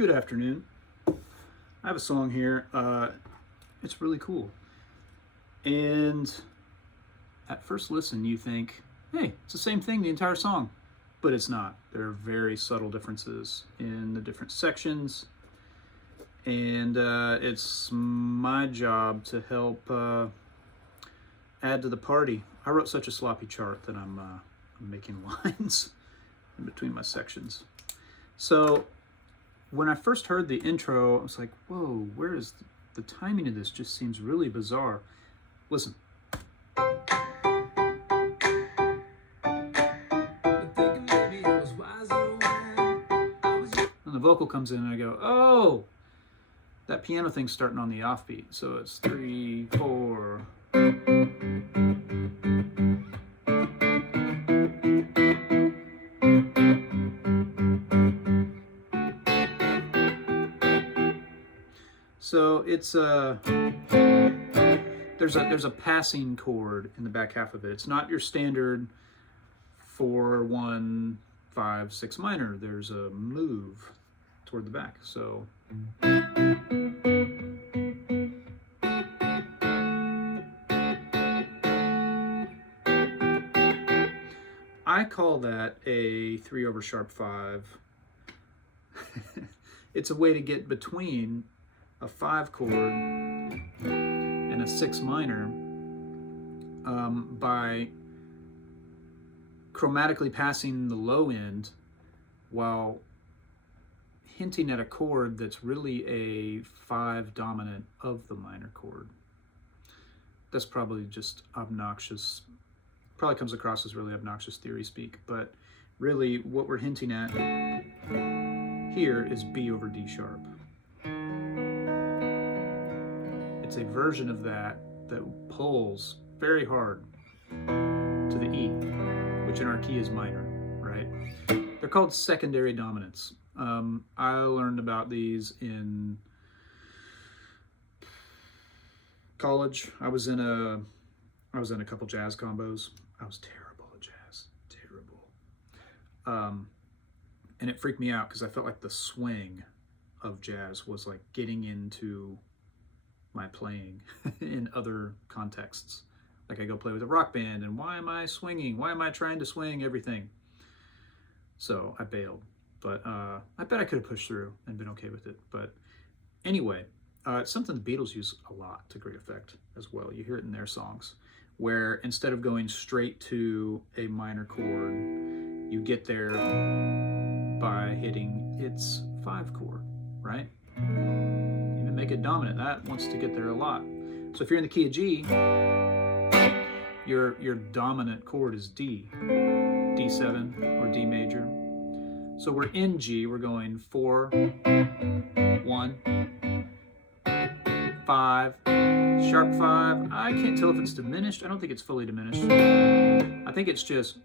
Good afternoon. I have a song here. It's really cool. And at first listen, you think, hey, it's the same thing the entire song. But it's not. There are very subtle differences in the different sections. And it's my job to help add to the party. I wrote such a sloppy chart that I'm making lines in between my sections. So when I first heard the intro, I was like, whoa, where is the timing of this? Just seems really bizarre. Listen. And the vocal comes in and I go, oh, that piano thing's starting on the offbeat. So it's 3, 4. So it's there's a passing chord in the back half of it. It's not your standard 4, 1, 5, 6 minor. There's a move toward the back. So I call that a 3 over sharp 5. It's a way to get between a 5 chord and a 6 minor by chromatically passing the low end while hinting at a chord that's really a 5 dominant of the minor chord. That's probably just obnoxious, probably comes across as really obnoxious theory speak, but really what we're hinting at here is B over D sharp. It's a version of that pulls very hard to the E, which in our key is minor, right? They're called secondary dominants. I learned about these in college. I was in a couple jazz combos. I was terrible at jazz, terrible. And it freaked me out because I felt like the swing of jazz was like getting into my playing in other contexts. Like I go play with a rock band and why am I swinging? Why am I trying to swing everything? So I bailed, but I bet I could have pushed through and been okay with it. But anyway, it's something the Beatles use a lot to great effect as well. You hear it in their songs where instead of going straight to a minor chord, you get there by hitting its 5 chord, right? Even make it dominant. That wants to get there a lot. So if you're in the key of G, your dominant chord is D, D7 or D major. So we're in G, we're going 4, 1, 5, sharp 5. I can't tell if it's diminished. I don't think it's fully diminished. I think it's just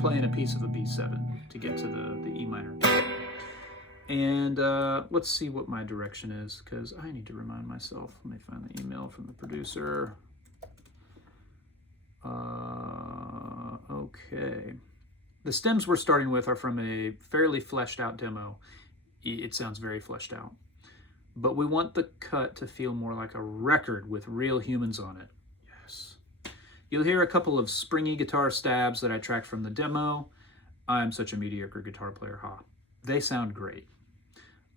playing a piece of a B7 to get to the E minor. And let's see what my direction is, because I need to remind myself. Let me find the email from the producer. Okay. The stems we're starting with are from a fairly fleshed out demo. It sounds very fleshed out. But we want the cut to feel more like a record with real humans on it. Yes. You'll hear a couple of springy guitar stabs that I tracked from the demo. I'm such a mediocre guitar player, ha. They sound great.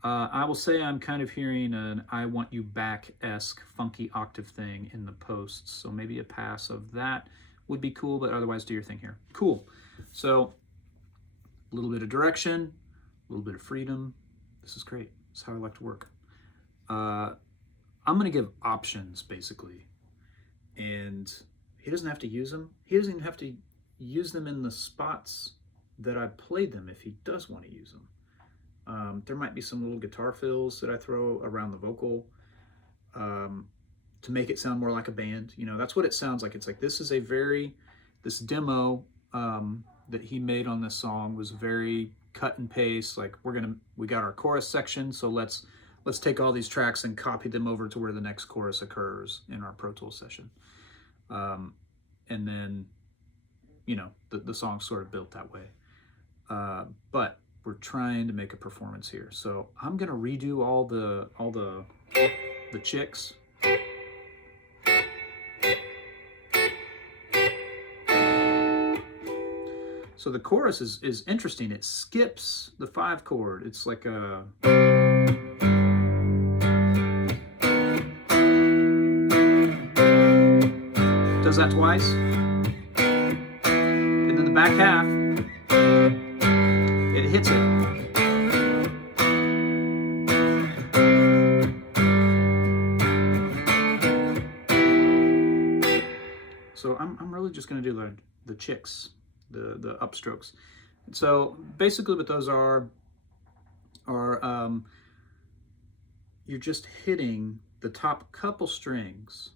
I will say I'm kind of hearing an I Want You Back-esque funky octave thing in the posts, so maybe a pass of that would be cool, but otherwise do your thing here. Cool. So a little bit of direction, a little bit of freedom. This is great. This is how I like to work. I'm going to give options, basically, and he doesn't have to use them. He doesn't even have to use them in the spots that I played them if he does want to use them. There might be some little guitar fills that I throw around the vocal to make it sound more like a band. You know, that's what it sounds like. It's like this demo that he made on this song was very cut and paste. Like we got our chorus section, so let's take all these tracks and copy them over to where the next chorus occurs in our Pro Tools session. And then, you know, the song's sort of built that way. But we're trying to make a performance here. So I'm gonna redo all the chicks. So the chorus is interesting. It skips the 5 chord. It's like a... Does that twice. And then the back half, it hits it. So I'm really just going to do the chicks, the upstrokes. So basically what those are you're just hitting the top couple strings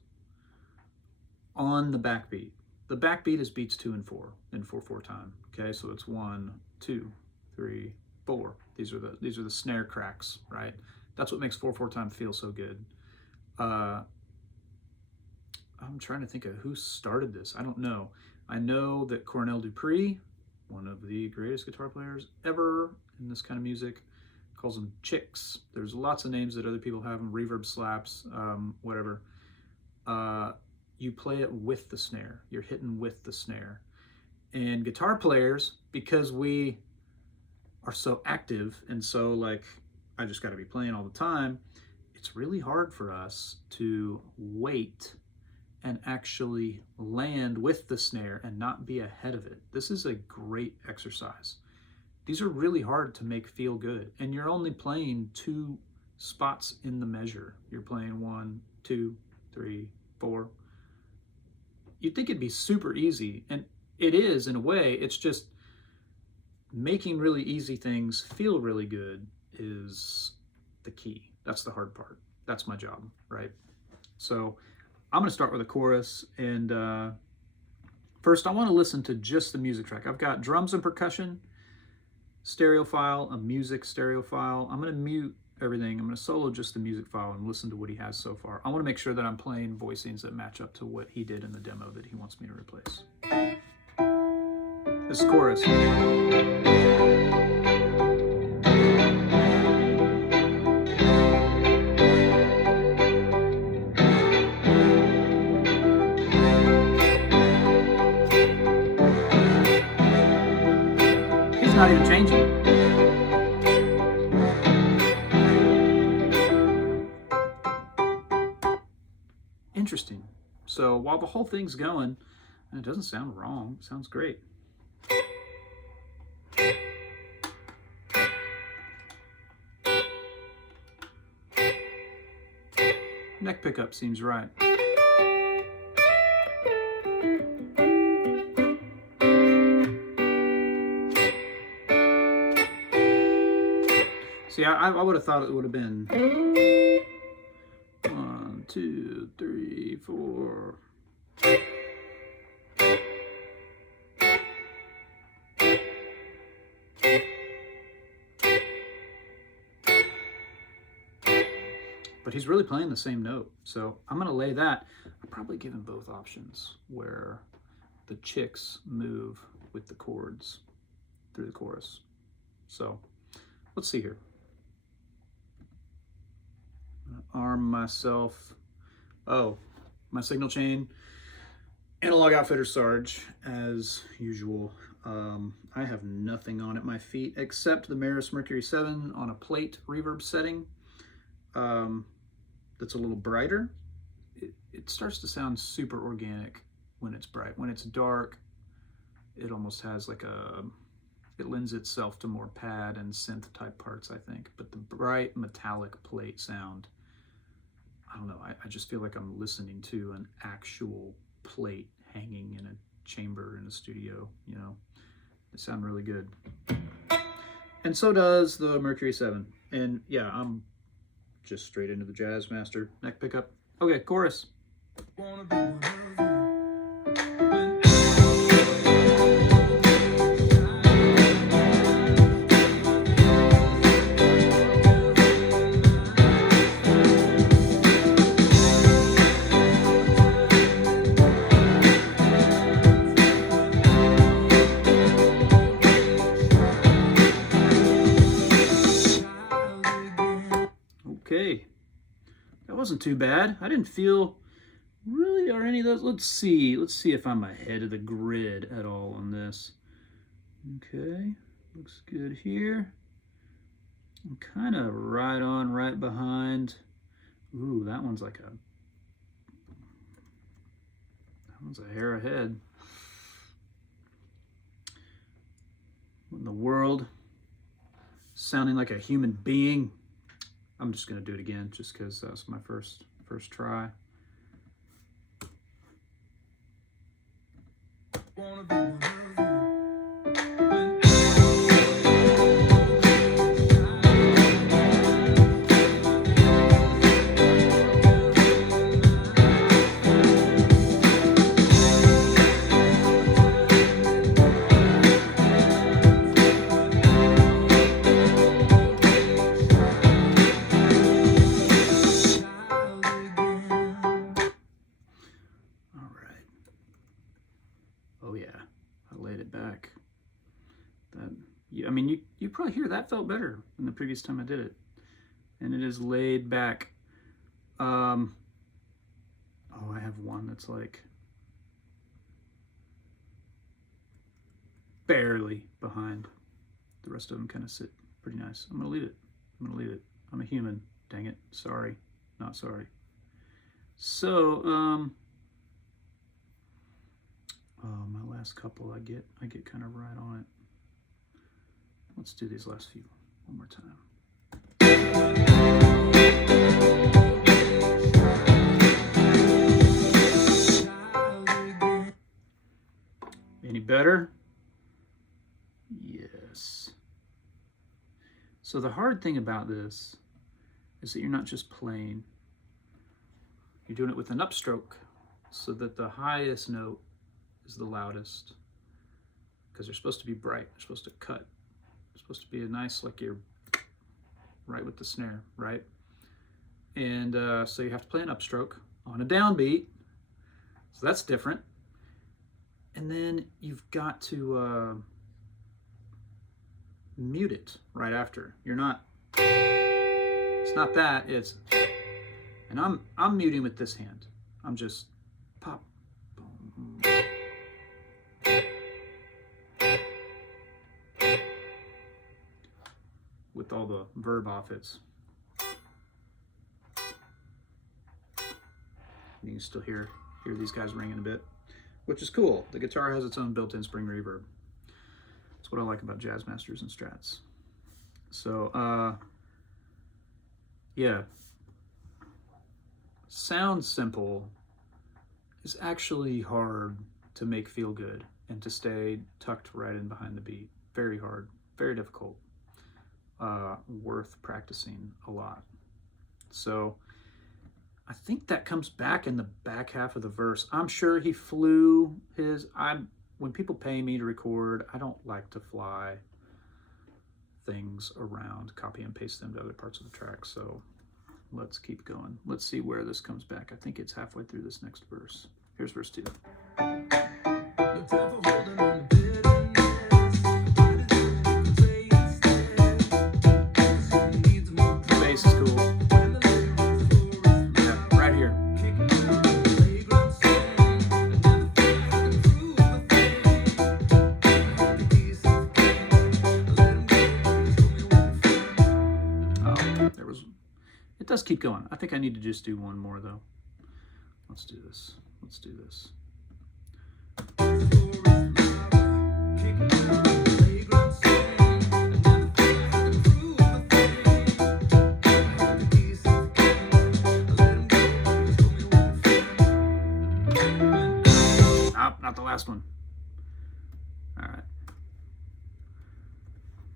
on the backbeat. The backbeat is beats 2 and 4 in 4/4 time. Okay, so it's 1, 2, 3, 4. These are the snare cracks, right? That's what makes 4/4 time feel so good. I'm trying to think of who started this. I don't know. I know that Cornell Dupree, one of the greatest guitar players ever in this kind of music, calls them chicks. There's lots of names that other people have them, reverb slaps, whatever. You play it with the snare. You're hitting with the snare. And guitar players, because we are so active and so like, I just got to be playing all the time, it's really hard for us to wait and actually land with the snare and not be ahead of it. This is a great exercise. These are really hard to make feel good. And you're only playing 2 spots in the measure. You're playing 1, 2, 3, 4. You'd think it'd be super easy, and it is in a way. It's just making really easy things feel really good is the key. That's the hard part. That's my job, right? So I'm going to start with a chorus, and first I want to listen to just the music track. I've got drums and percussion, stereo file, a music stereo file. I'm going to mute everything. I'm going to solo just the music file and listen to what he has so far. I want to make sure that I'm playing voicings that match up to what he did in the demo that he wants me to replace. This chorus. He's not even changing. Interesting. So while the whole thing's going, and it doesn't sound wrong, it sounds great. Neck pickup seems right. See, I would have thought it would have been 1, 2, 3, 4. But he's really playing the same note. So I'm going to lay that. I'll probably give him both options where the chicks move with the chords through the chorus. So let's see here. Arm myself. Oh, my signal chain. Analog Outfitter Sarge, as usual. I have nothing on at my feet except the Maris Mercury 7 on a plate reverb setting. That's a little brighter. It starts to sound super organic when it's bright. When it's dark, it almost has like it lends itself to more pad and synth type parts, I think. But the bright metallic plate sound, I don't know, I just feel like I'm listening to an actual plate hanging in a chamber in a studio, you know. They sound really good. And so does the Mercury 7. And yeah, I'm just straight into the Jazz Master neck pickup. Okay, chorus. That wasn't too bad. I didn't feel really are any of those. Let's see if I'm ahead of the grid at all on this. Okay, looks good here. I'm kind of right on, right behind. Ooh, that one's a hair ahead. What in the world? Sounding like a human being. I'm just gonna do it again just because that's my first try. I mean, you probably hear that felt better than the previous time I did it. And it is laid back. Oh, I have one that's like barely behind. The rest of them kind of sit pretty nice. I'm gonna leave it. I'm a human. Dang it. Sorry. Not sorry. So, oh, my last couple, I get kind of right on it. Let's do these last few one more time. Any better? Yes. So the hard thing about this is that you're not just playing. You're doing it with an upstroke so that the highest note is the loudest, because they're supposed to be bright. They're supposed to cut. Supposed to be a nice, like you're right with the snare, right? And so you have to play an upstroke on a downbeat. So that's different. And then you've got to mute it right after. You're not, it's not that, it's, and I'm muting with this hand. I'm just pop, boom, with all the verb offhits. You can still hear these guys ringing a bit, which is cool. The guitar has its own built-in spring reverb. That's what I like about Jazz Masters and Strats. So, yeah. Sounds simple is actually hard to make feel good and to stay tucked right in behind the beat. Very hard, very difficult. Worth practicing a lot. So I think that comes back in the back half of the verse. I'm sure he flew his, when people pay me to record, I don't like to fly things around, copy and paste them to other parts of the track. So let's keep going. Let's see where this comes back. I think it's halfway through this next verse. Here's verse 2. It does keep going. I think I need to just do one more though. Let's do this. Let's do this. Nope, not the last one. All right.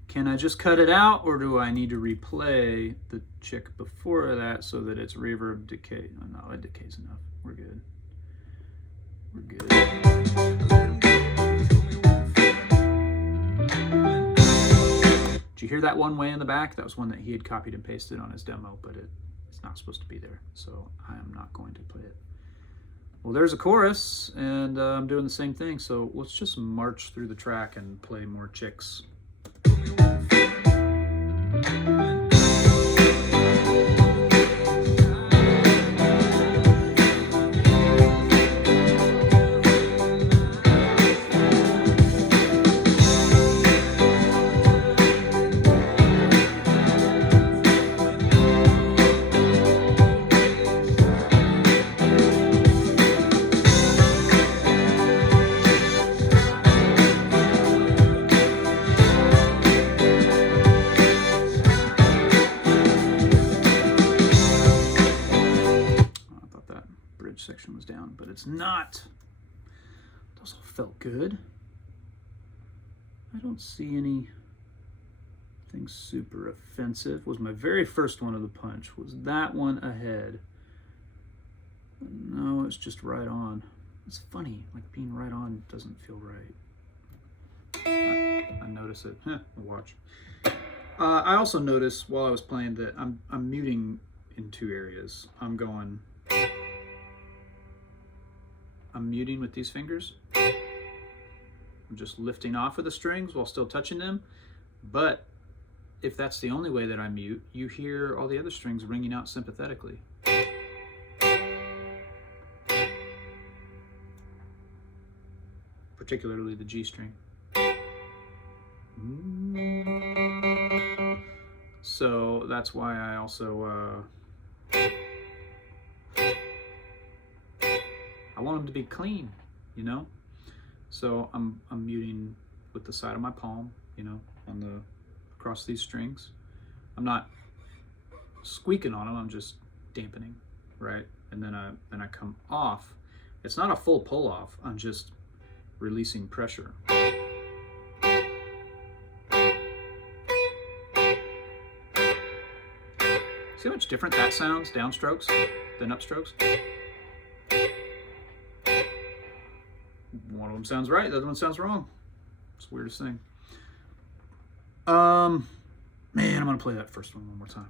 Can I just cut it out, or do I need to replay the chick before that so that it's reverb decay? Oh, no, it decays enough. We're good. We're good. Did you hear that one way in the back? That was one that he had copied and pasted on his demo, but it's not supposed to be there, so I am not going to play it. Well, there's a chorus, and I'm doing the same thing, so let's just march through the track and play more chicks. not. Those all felt good. I don't see anything super offensive. Was my very first one of the punch. Was that one ahead? No, it's just right on. It's funny, like being right on doesn't feel right. I notice it. Watch. I also noticed while I was playing that I'm muting in two areas. I'm muting with these fingers. I'm just lifting off of the strings while still touching them. But if that's the only way that I mute, you hear all the other strings ringing out sympathetically. Particularly the G string. So that's why I also I want them to be clean, you know. So I'm muting with the side of my palm, you know, across these strings. I'm not squeaking on them. I'm just dampening, right? And then I come off. It's not a full pull off. I'm just releasing pressure. See how much different that sounds, downstrokes, than upstrokes? One of them sounds right, the other one sounds wrong. It's the weirdest thing. Man, I'm gonna play that first one more time.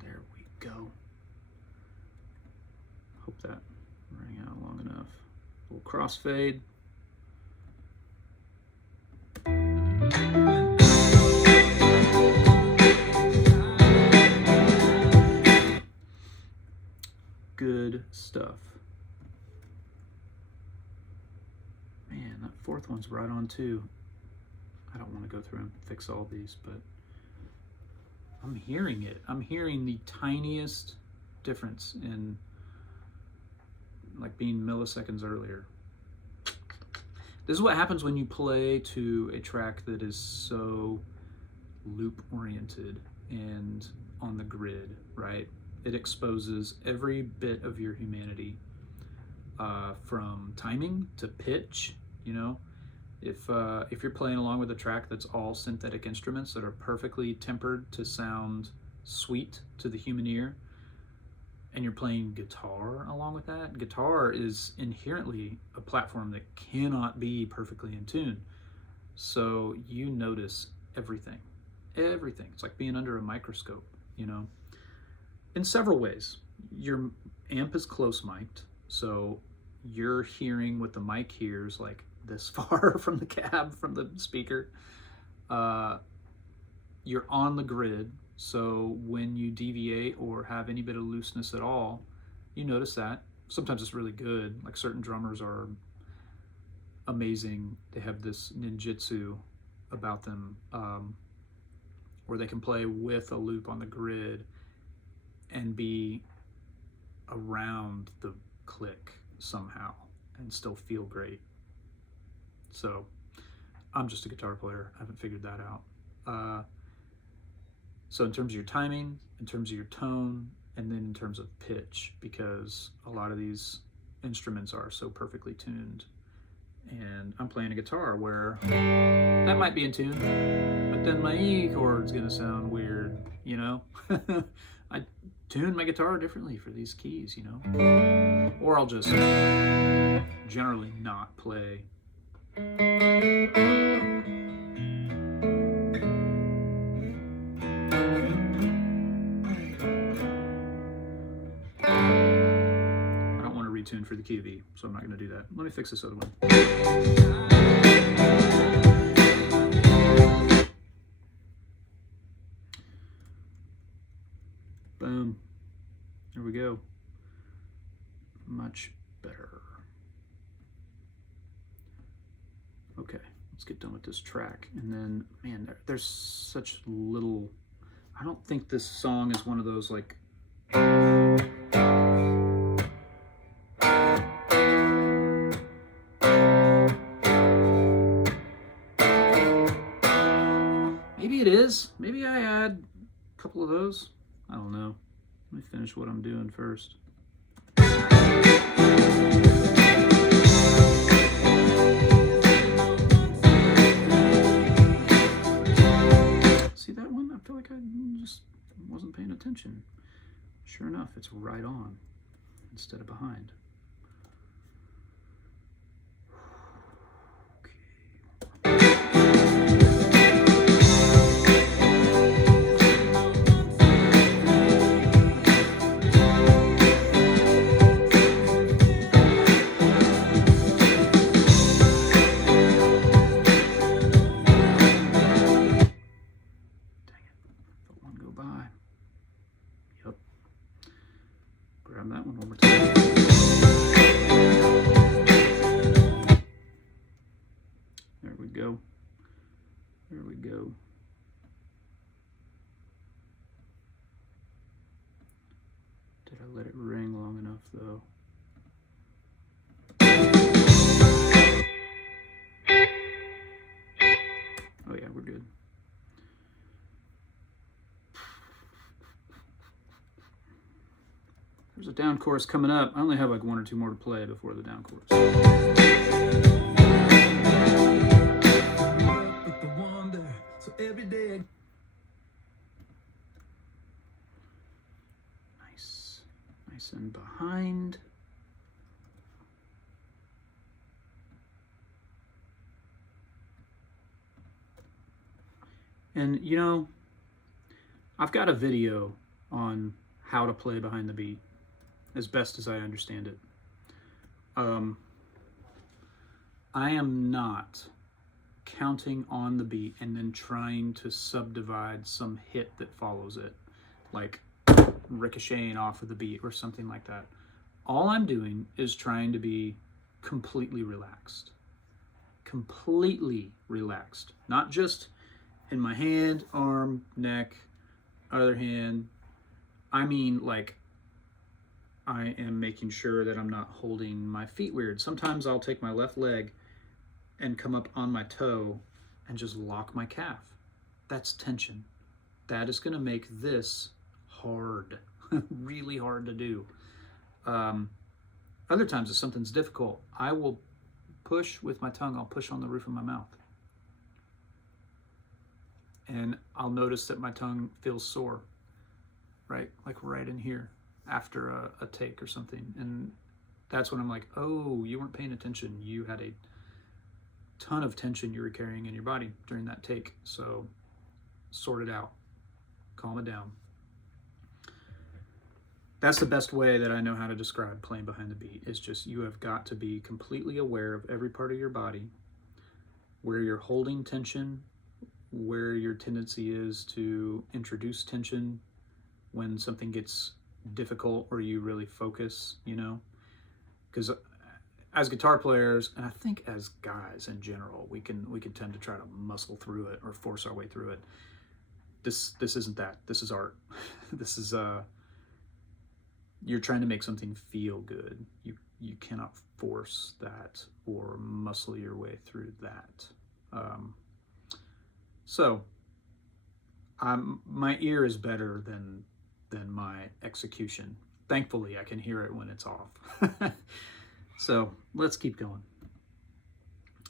There we go. Hope that rang out long enough. A little crossfade. Good stuff. Man, that fourth one's right on too. I don't want to go through and fix all these, but I'm hearing it. I'm hearing the tiniest difference in like being milliseconds earlier. This is what happens when you play to a track that is so loop oriented and on the grid, right? It exposes every bit of your humanity, from timing to pitch, you know. If you're playing along with a track that's all synthetic instruments that are perfectly tempered to sound sweet to the human ear, and you're playing guitar along with that, guitar is inherently a platform that cannot be perfectly in tune. So you notice everything. Everything. It's like being under a microscope, you know. In several ways. Your amp is close mic'd, so you're hearing what the mic hears like this far from the cab, from the speaker. You're on the grid, so when you deviate or have any bit of looseness at all, you notice that. Sometimes it's really good, like certain drummers are amazing. They have this ninjutsu about them, where they can play with a loop on the grid and be around the click somehow and still feel great. So I'm just a guitar player. I haven't figured that out. So in terms of your timing, in terms of your tone, and then in terms of pitch, because a lot of these instruments are so perfectly tuned. And I'm playing a guitar where that might be in tune, but then my E chord's gonna sound weird, you know? I tune my guitar differently for these keys, you know? Or I'll just generally not play. Tune for the key of E, so I'm not going to do that. Let me fix this other one. Boom. There we go. Much better. Okay, let's get done with this track. And then, man, there's such little... I don't think this song is one of those, like... it is. Maybe I add a couple of those. I don't know. Let me finish what I'm doing first. See that one? I feel like I just wasn't paying attention. Sure enough, it's right on instead of behind. Grab that one more time. There we go. There we go. Did I let it ring long enough though? Oh yeah, we're good. There's a down chorus coming up. I only have like 1 or 2 more to play before the down chorus. Nice. Nice and behind. And you know, I've got a video on how to play behind the beat as best as I understand it. I am not counting on the beat and then trying to subdivide some hit that follows it, like ricocheting off of the beat or something like that. All I'm doing is trying to be completely relaxed. Completely relaxed. Not just in my hand, arm, neck, other hand. I mean, like, I am making sure that I'm not holding my feet weird. Sometimes I'll take my left leg and come up on my toe and just lock my calf. That's tension. That is going to make this hard, really hard to do. Other times, if something's difficult, I will push with my tongue. I'll push on the roof of my mouth. And I'll notice that my tongue feels sore, right? Like right in here after a take or something. And that's when I'm like, oh, you weren't paying attention. You had a ton of tension you were carrying in your body during that take. So sort it out, calm it down. That's the best way that I know how to describe playing behind the beat, is just you have got to be completely aware of every part of your body, where you're holding tension, where your tendency is to introduce tension when something gets difficult or you really focus, you know? Because as guitar players, and I think as guys in general, we can tend to try to muscle through it or force our way through it. This isn't that. This is art. This is you're trying to make something feel good. You cannot force that or muscle your way through that. So my ear is better than my execution. Thankfully, I can hear it when it's off. So let's keep going.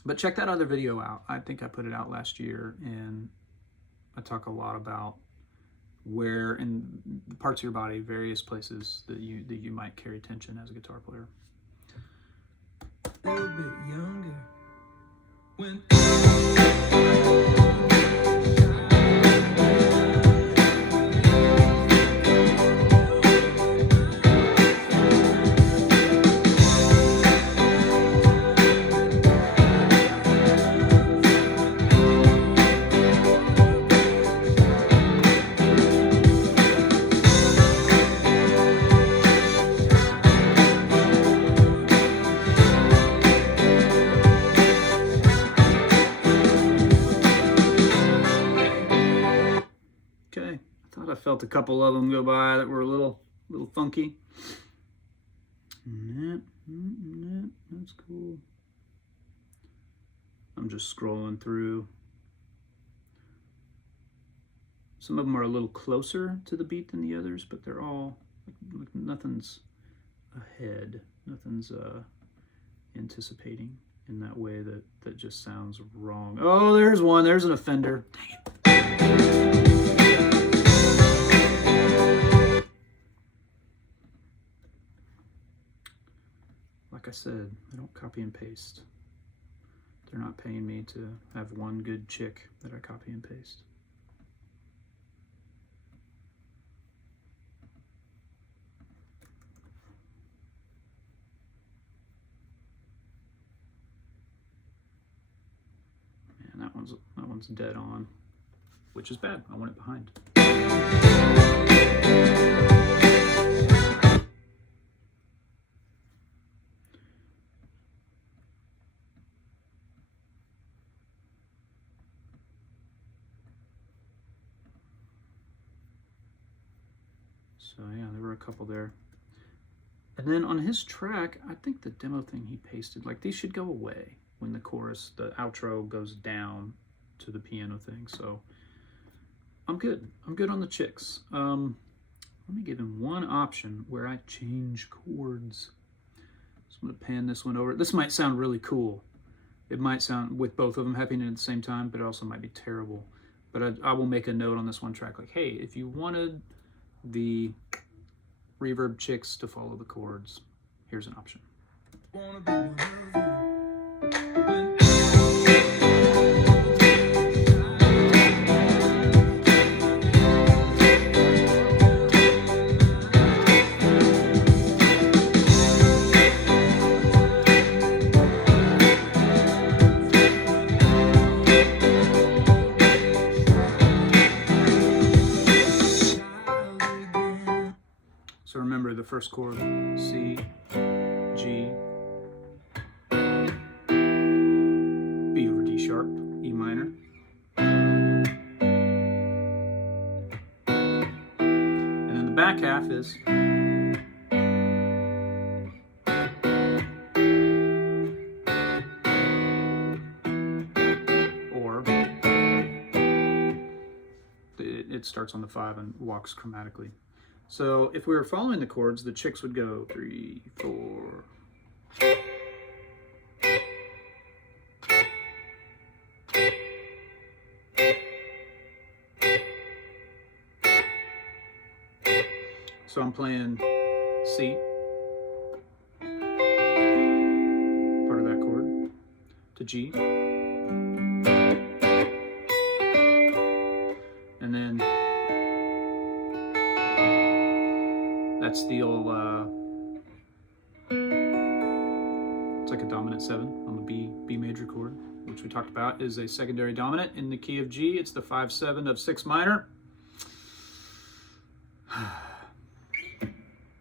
But check that other video out. I think I put it out last year, and I talk a lot about where in the parts of your body, various places that you might carry tension as a guitar player. A little bit younger. When I felt a couple of them go by that were a little funky. That's cool. I'm just scrolling through. Some of them are a little closer to the beat than the others, but they're all, nothing's ahead. Nothing's anticipating in that way that just sounds wrong. Oh, there's one. There's an offender. Dang it. Like I said, I don't copy and paste. They're not paying me to have one good chick that I copy and paste. Man, that one's dead on, which is bad. I want it behind. So yeah, there were a couple there. And then on his track, I think the demo thing he pasted, like these should go away when the chorus, the outro goes down to the piano thing. So I'm good. I'm good on the chicks. Let me give him one option where I change chords. So I'm gonna pan this one over. This might sound really cool. It might sound with both of them happening at the same time, but it also might be terrible. But I will make a note on this one track, like, hey, if you wanted the reverb chicks to follow the chords, here's an option. So remember the first chord, C, G, B over D sharp, E minor. And then the back half is or it starts on the 5 and walks chromatically. So if we were following the chords, the chicks would go 3, 4. So I'm playing C, part of that chord, to G, and then that's the old, it's like a dominant 7 on the B major chord, which we talked about is a secondary dominant in the key of G. It's the 5/7 of 6 minor.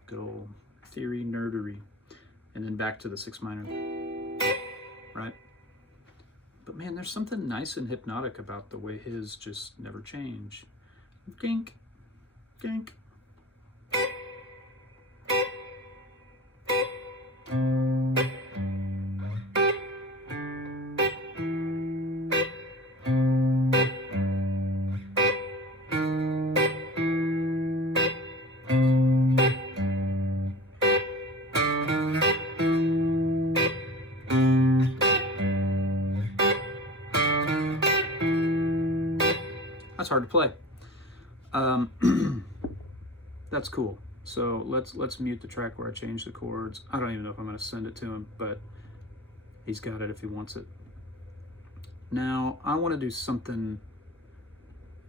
Good old theory nerdery. And then back to the 6 minor, right? But man, there's something nice and hypnotic about the way his just never change. Gink, gink. That's hard to play. That's cool. So let's mute the track where I change the chords. I don't even know if I'm going to send it to him, but he's got it if he wants it. Now I want to do something.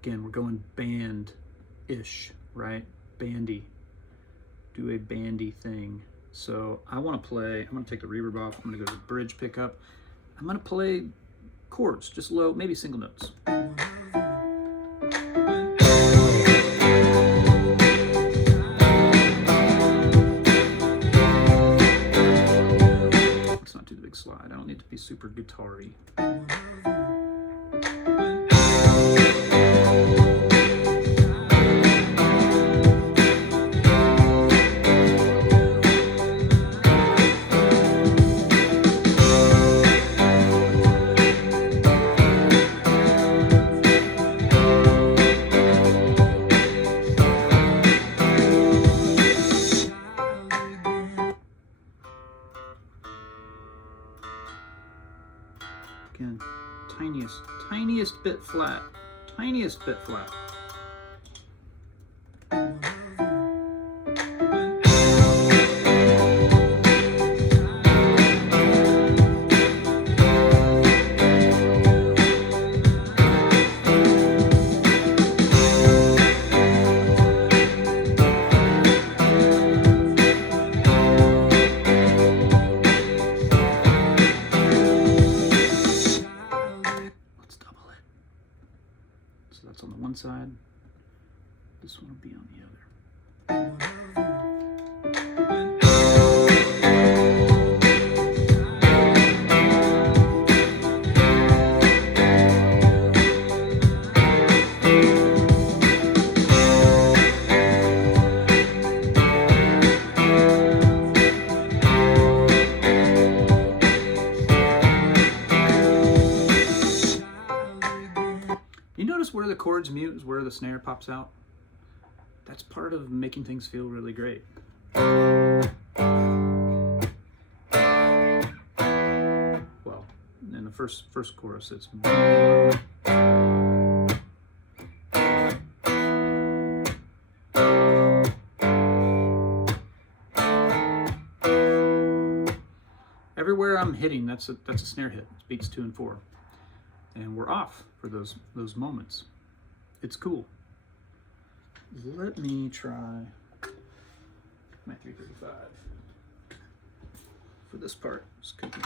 Again, we're going band-ish, right? Bandy. Do a bandy thing. So I want to play. I'm going to take the reverb off. I'm going to go to the bridge pickup. I'm going to play chords, just low, maybe single notes. Slide. I don't need to be super guitar-y. Again, tiniest bit flat. Tiniest bit flat. Side. This one will be on the other. Where the chords mute is where the snare pops out. That's part of making things feel really great. Well, in the first chorus, it's everywhere I'm hitting. That's a snare hit. It's beats 2 and 4. And we're off for those moments. It's cool. Let me try my 335 for this part. Just cooking.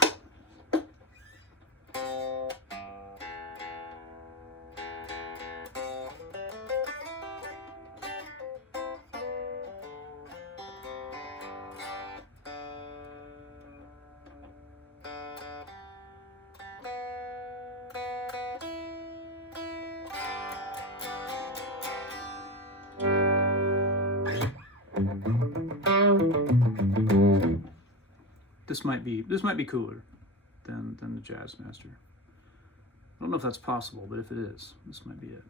This might be cooler than the Jazz Master. I don't know if that's possible, but if it is, this might be it.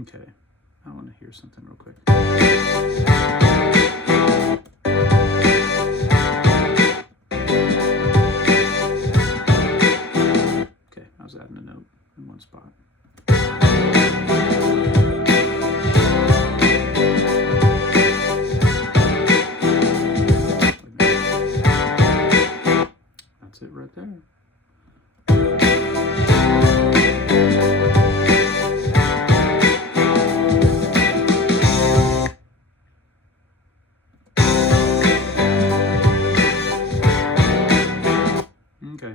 Okay, I want to hear something real quick. Okay, I was adding a note in one spot. That's it right there. Okay.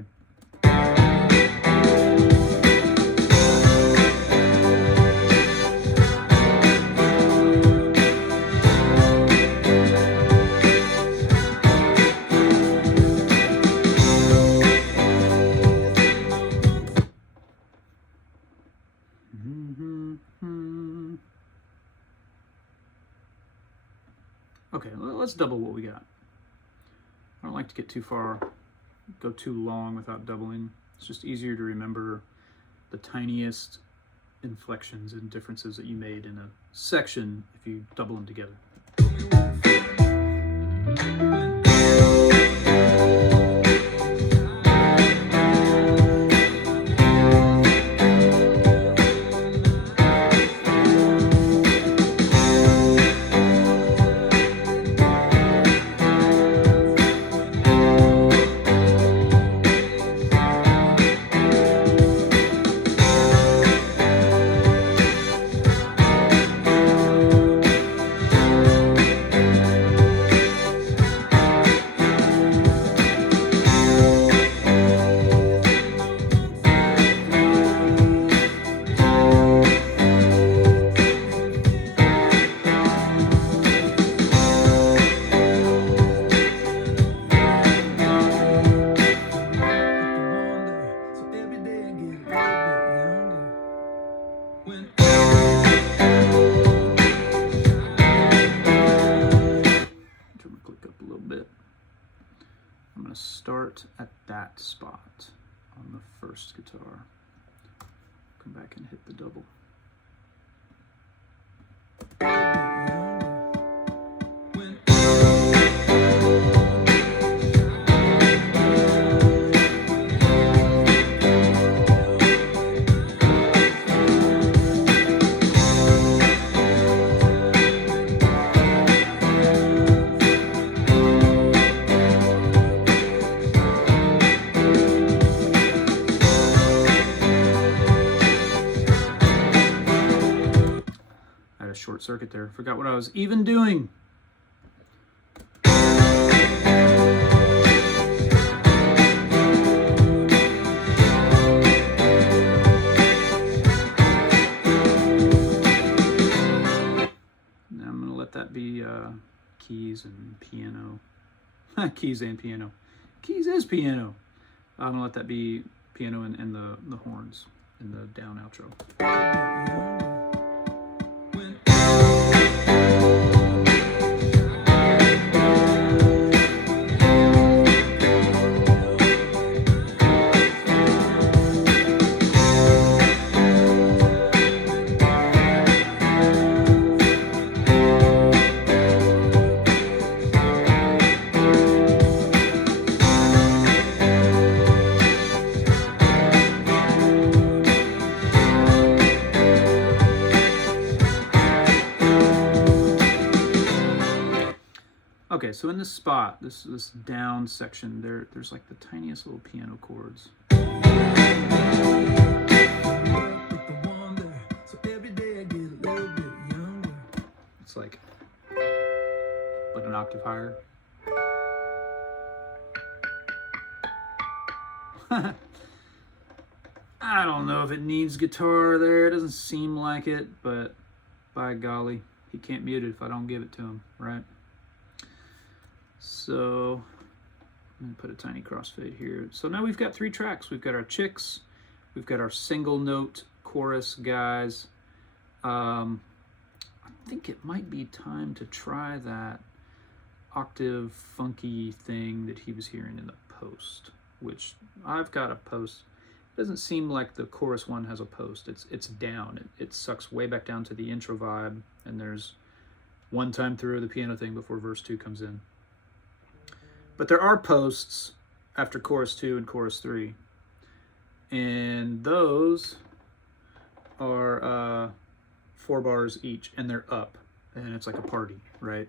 Okay, let's double what we got. I don't like to get too far, go too long without doubling. It's just easier to remember the tiniest inflections and differences that you made in a section if you double them together. start at that spot on the first guitar. Come back and hit the double. Short circuit there. Forgot what I was even doing. Now I'm going to let that be keys and piano. Keys and piano. Keys is piano. I'm going to let that be piano and the horns in the down outro. Okay, so in this spot, this down section, there's like the tiniest little piano chords. It's like, but an octave higher. I don't know if it needs guitar there. It doesn't seem like it, but by golly, he can't mute it if I don't give it to him, right? So I'm going to put a tiny crossfade here. So now we've got 3 tracks. We've got our chicks. We've got our single note chorus guys. I think it might be time to try that octave funky thing that he was hearing in the post, which I've got a post. It doesn't seem like the chorus one has a post. It's down. It sucks way back down to the intro vibe, and there's one time through the piano thing before verse 2 comes in. But there are posts after chorus 2 and chorus 3. And those are 4 bars each, and they're up. And it's like a party, right?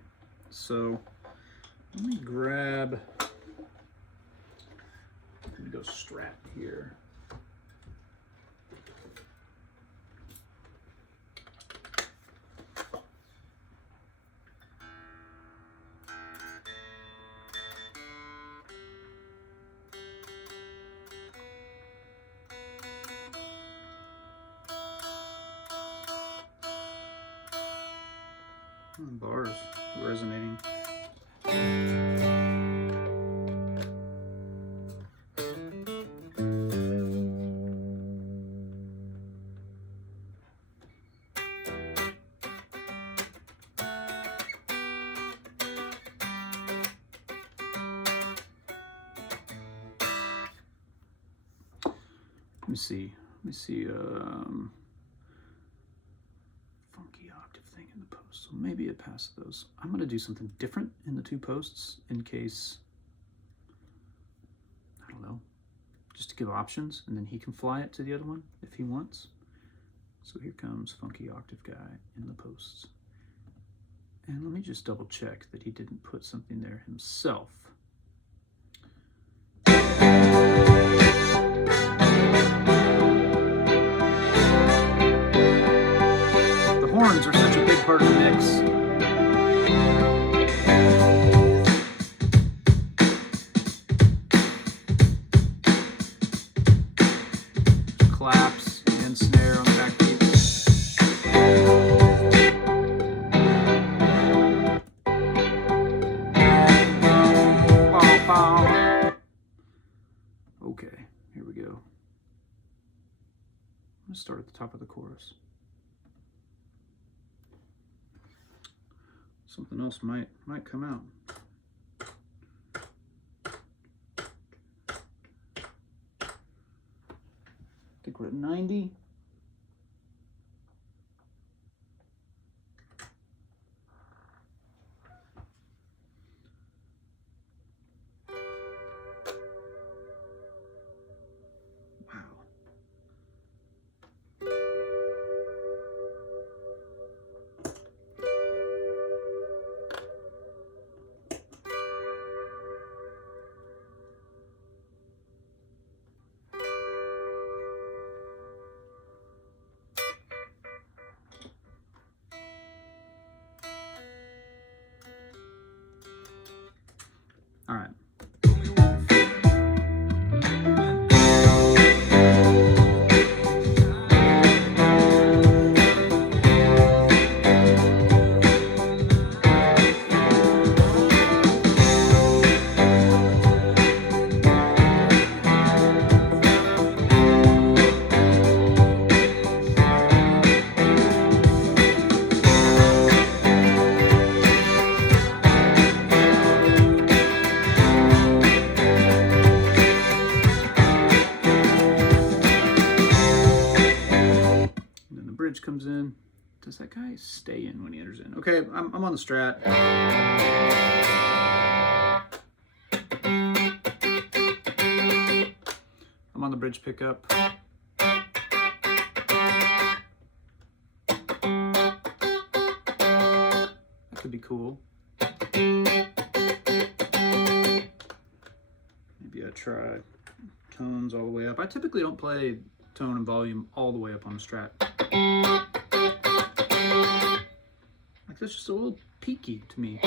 So let me grab, I'm gonna go Strat here. Bars resonating. Let me see. Funky octave thing in the post. So maybe it passed those. I'm going to do something different in the 2 posts in case, I don't know, just to give options, and then he can fly it to the other one if he wants. So here comes funky octave guy in the posts. And let me just double check that he didn't put something there himself. Horns are such a big part of the mix. Claps and snare on the backbeat. Okay, here we go. I'm gonna start at the top of the chorus. Something else might come out. think we're at 90. All right. Comes in. Does that guy stay in when he enters in? Okay, I'm on the Strat. I'm on the bridge pickup. That could be cool. Maybe I try tones all the way up. I typically don't play tone and volume all the way up on the Strat. Like, that's just a little peaky to me.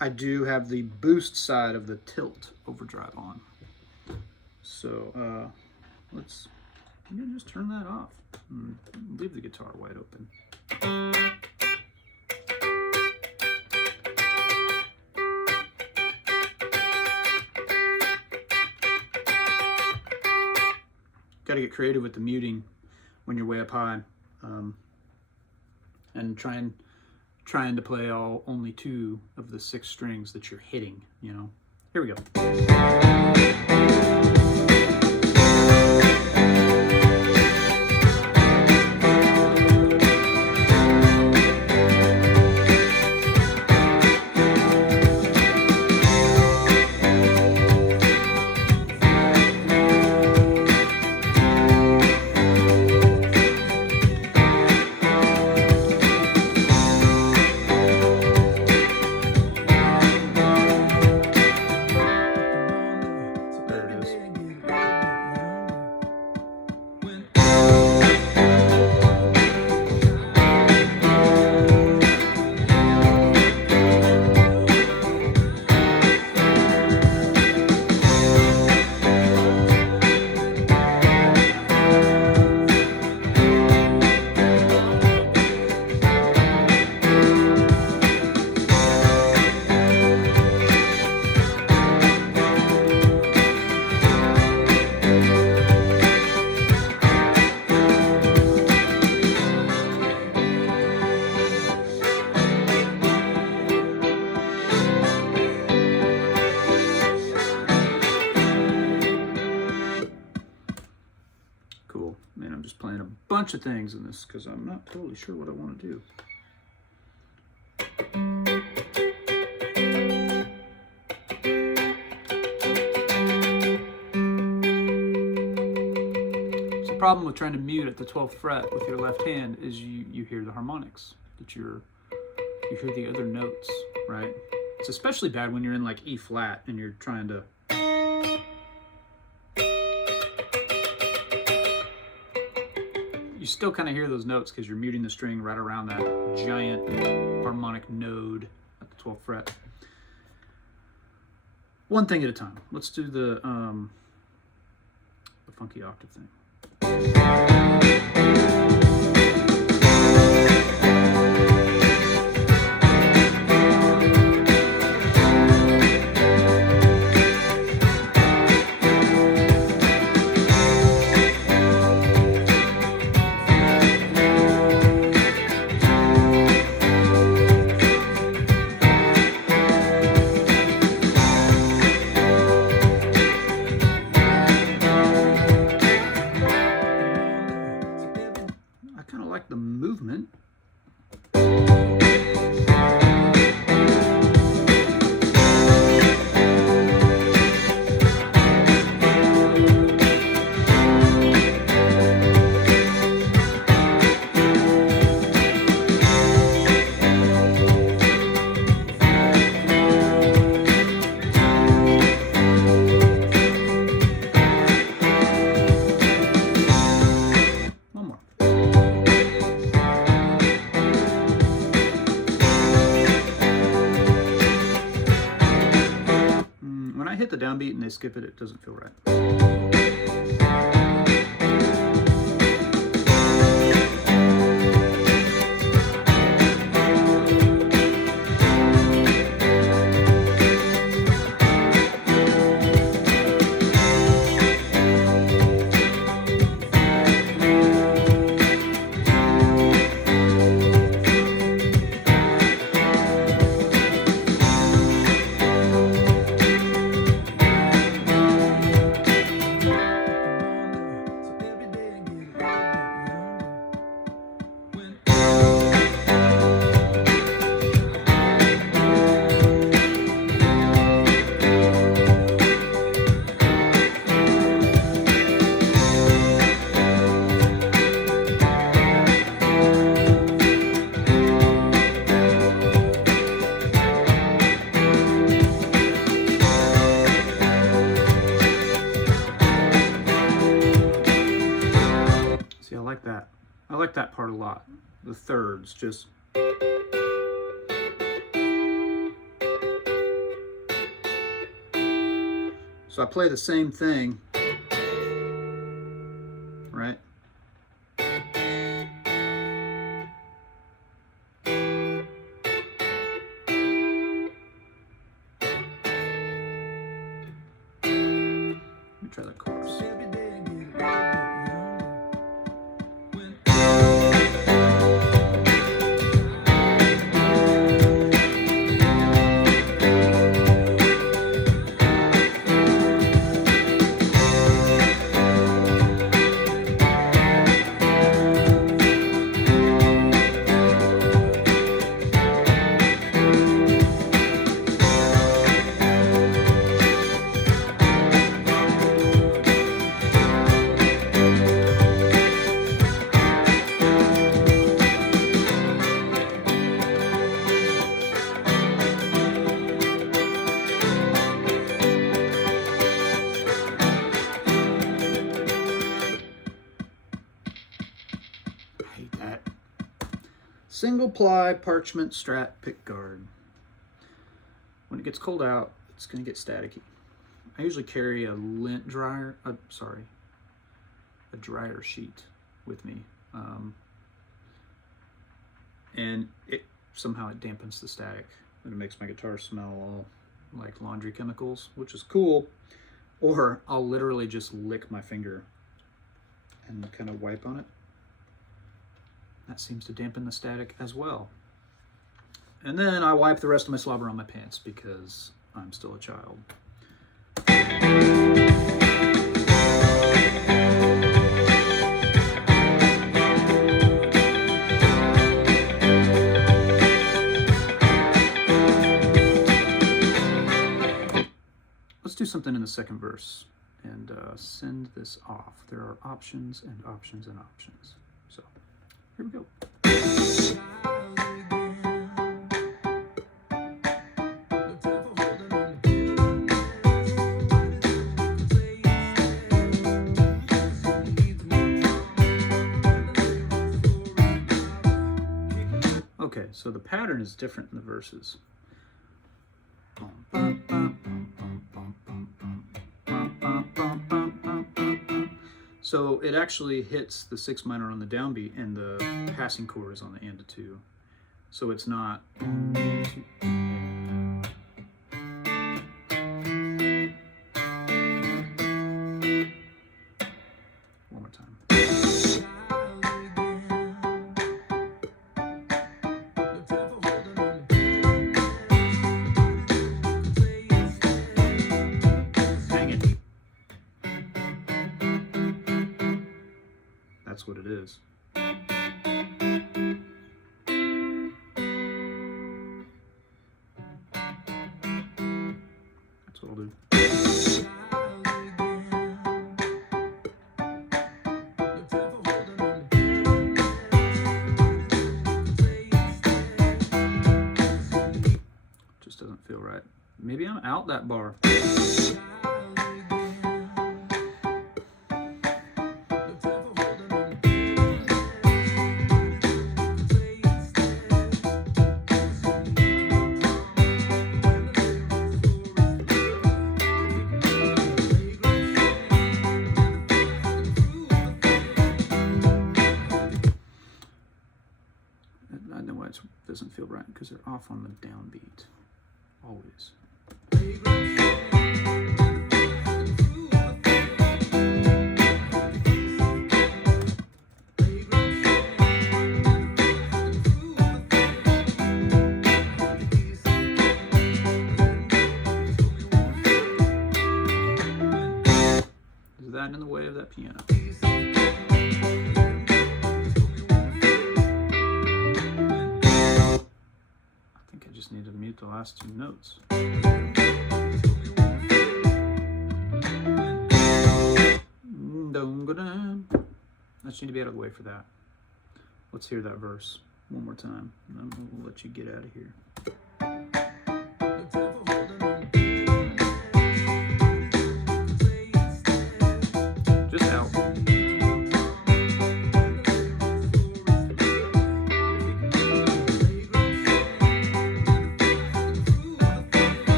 I do have the boost side of the tilt overdrive on. So let's just turn that off and leave the guitar wide open. Got to get creative with the muting when you're way up high, and trying to play only 2 of the 6 strings that you're hitting. You know. Here we go. Bunch of things in this because I'm not totally sure what I want to do. So the problem with trying to mute at the 12th fret with your left hand is you hear the harmonics, that you hear the other notes, right? It's especially bad when you're in like E flat and you're trying to you still kind of hear those notes because you're muting the string right around that giant harmonic node at the 12th fret. One thing at a time. Let's do the funky octave thing. downbeat and they skip it, it doesn't feel right. I like that part a lot. The thirds just. So I play the same thing, right? Let me try the chorus. Single ply parchment Strat pickguard. When it gets cold out, it's going to get staticky. I usually carry a lint dryer, a dryer sheet with me, and somehow it dampens the static, and it makes my guitar smell all like laundry chemicals, which is cool. Or I'll literally just lick my finger and kind of wipe on it. That seems to dampen the static as well. And then I wipe the rest of my slobber on my pants because I'm still a child. Let's do something in the second verse and send this off. There are options and options and options. So here we go. Okay, so the pattern is different in the verses. So it actually hits the 6 minor on the downbeat and the passing chord is on the and to 2. So it's not. One more time. That's what it is. That's what I'll do. Just doesn't feel right. Maybe I'm out that bar. because they're off on the downbeat. Always. Is that in the way of that piano? I think I just need to mute the last two notes. I just need to be out of the way for that. Let's hear that verse one more time, and then we'll let you get out of here. Just out.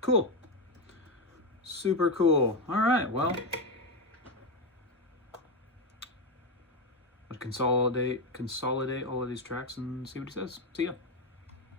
Cool. Super cool. All right, well, I'd consolidate all of these tracks and see what he says. See ya.